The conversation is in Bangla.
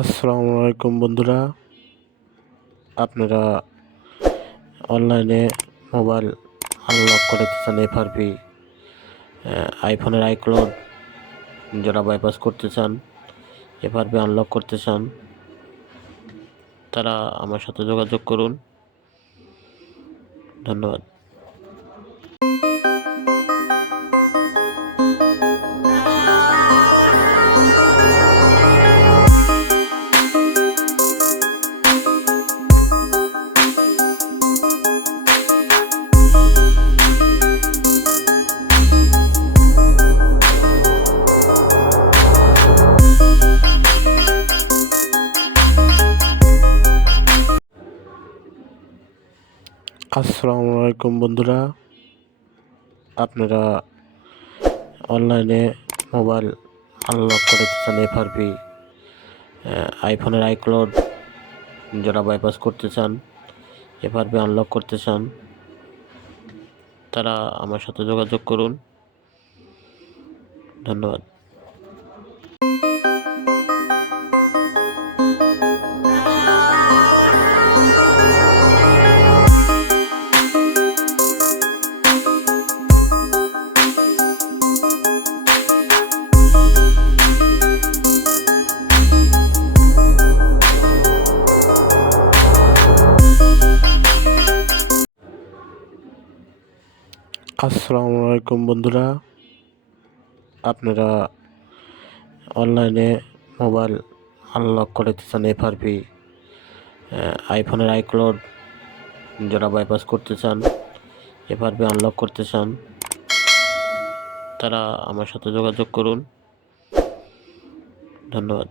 আসসালামু আলাইকুম বন্ধুরা, আপনারা অনলাইনে মোবাইল আনলক করতে চান এফআরপি আইফোনের আইক্লাউড যারা বাইপাস করতে চান, এফআরপি আনলক করতে চান, তারা আমার সাথে যোগাযোগ করুন। ধন্যবাদ। আসসালামু আলাইকুম বন্ধুরা, আপনারা অনলাইনে মোবাইল আনলক করতে চান এফআরপি আইফোনের আইক্লাউড যারা বাইপাস করতে চান, এফআরপি আনলক করতে চান, তারা আমার সাথে যোগাযোগ করুন। ধন্যবাদ। আসসালামু আলাইকুম বন্ধুরা, আপনারা অনলাইনে মোবাইল আনলক করতে চান এফআরপি আইফোনের আইক্লাউড যারা বাইপাস করতে চান, এফআরপি আনলক করতে চান, তারা আমার সাথে যোগাযোগ করুন। ধন্যবাদ।